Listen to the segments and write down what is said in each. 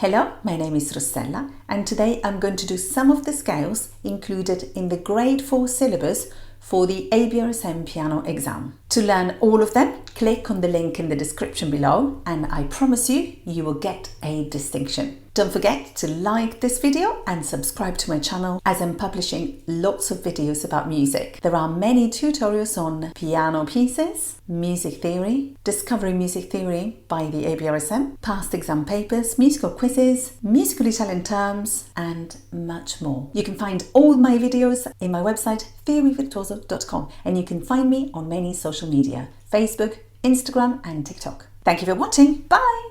Hello, my name is Rossella and today I'm going to do some of the scales included in the Grade 4 syllabus for the ABRSM piano exam. To learn all of them, click on the link in the description below and I promise you, you will get a distinction. Don't forget to like this video and subscribe to my channel as I'm publishing lots of videos about music. There are many tutorials on piano pieces, music theory, discovering music theory by the ABRSM, past exam papers, musical quizzes, musical Italian terms, and much more. You can find all my videos in my website theoryvirtuoso.com and you can find me on many social media, Facebook, Instagram and TikTok. Thank you for watching. Bye!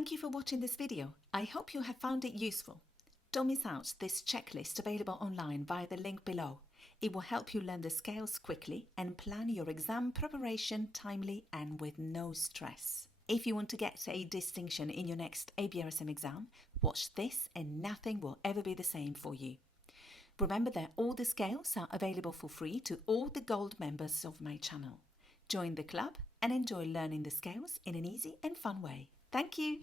Thank you for watching this video. I hope you have found it useful. Don't miss out this checklist available online via the link below. It will help you learn the scales quickly and plan your exam preparation timely and with no stress. If you want to get a distinction in your next ABRSM exam, watch this and nothing will ever be the same for you. Remember that all the scales are available for free to all the gold members of my channel. Join the club and enjoy learning the scales in an easy and fun way. Thank you!